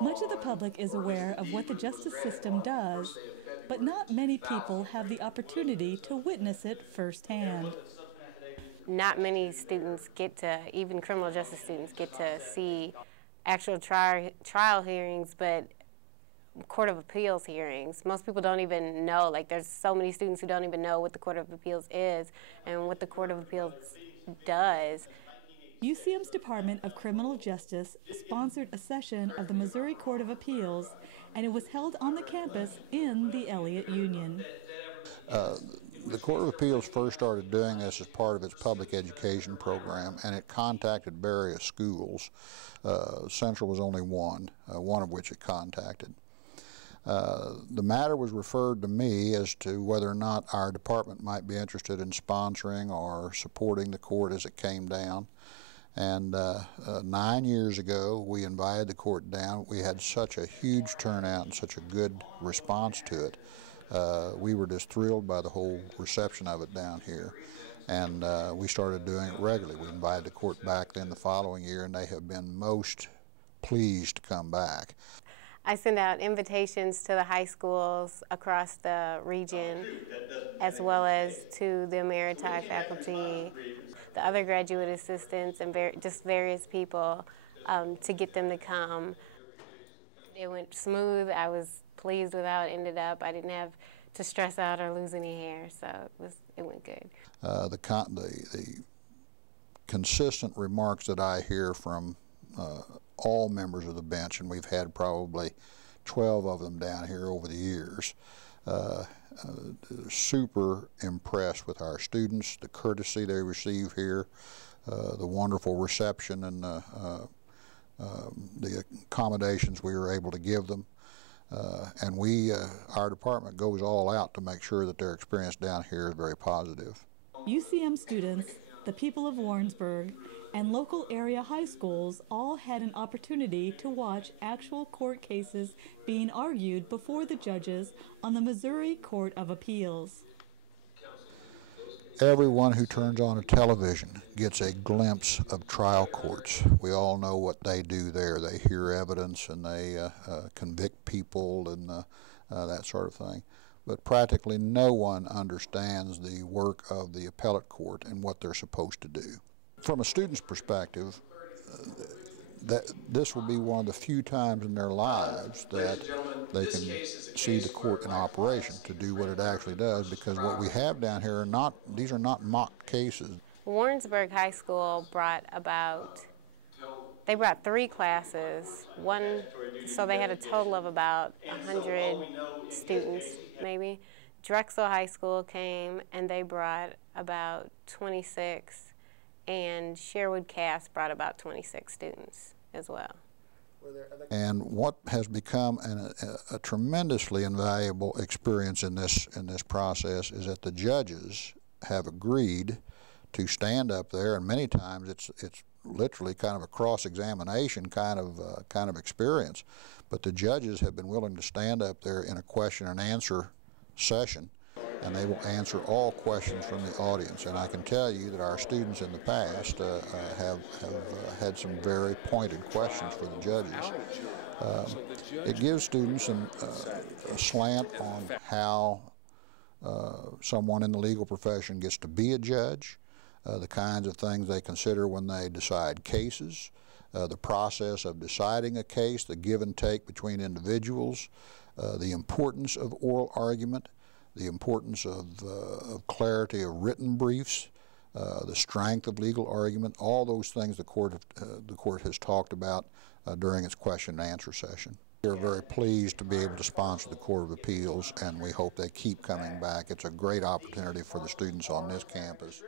Much of the public is aware of what the justice system does, but not many people have the opportunity to witness it firsthand. Not many students get to, even criminal justice students, get to see actual trial hearings, but Court of Appeals hearings. Most people don't even know, like there's so many students who don't even know what the Court of Appeals is and what the Court of Appeals does. UCM's Department of Criminal Justice sponsored a session of the Missouri Court of Appeals, and it was held on the campus in the Elliott Union. The Court of Appeals first started doing this as part of its public education program, and it contacted various schools. Central was only one of which it contacted. The matter was referred to me as to whether or not our department might be interested in sponsoring or supporting the court as it came down. And 9 years ago, we invited the court down. We had such a huge turnout and such a good response to it. We were just thrilled by the whole reception of it down here. And we started doing it regularly. We invited the court back then the following year, and they have been most pleased to come back. I send out invitations to the high schools across the region, as well as to the Emeriti faculty, the other graduate assistants, and just various people to get them to come. It went smooth. I was pleased with how it ended up. I didn't have to stress out or lose any hair, so it went good. The consistent remarks that I hear from all members of the bench, and we've had probably 12 of them down here over the years, super impressed with our students, the courtesy they receive here, the wonderful reception and the accommodations we were able to give them. And our department goes all out to make sure that their experience down here is very positive. UCM students, the people of Warrensburg, and local area high schools all had an opportunity to watch actual court cases being argued before the judges on the Missouri Court of Appeals. Everyone who turns on a television gets a glimpse of trial courts. We all know what they do there. They hear evidence and they convict people and that sort of thing. But practically no one understands the work of the appellate court and what they're supposed to do. From a student's perspective, this will be one of the few times in their lives that they can see the court in operation to do what it actually does, because what we have down here these are not mock cases. Warrensburg High School brought 3 classes, so they had a total of about 100 students maybe. Drexel High School came and they brought about 26, and Sherwood Cass brought about 26 students as well. And what has become a tremendously invaluable experience in this process is that the judges have agreed to stand up there, and many times it's literally kind of a cross-examination kind of experience, but the judges have been willing to stand up there in a question and answer session, and they will answer all questions from the audience. And I can tell you that our students in the past have had some very pointed questions for the judges. It gives students a slant on how someone in the legal profession gets to be a judge, the kinds of things they consider when they decide cases, the process of deciding a case, the give and take between individuals, the importance of oral argument, the importance of clarity of written briefs, the strength of legal argument, all those things the court has talked about during its question and answer session. We are very pleased to be able to sponsor the Court of Appeals, and we hope they keep coming back. It's a great opportunity for the students on this campus.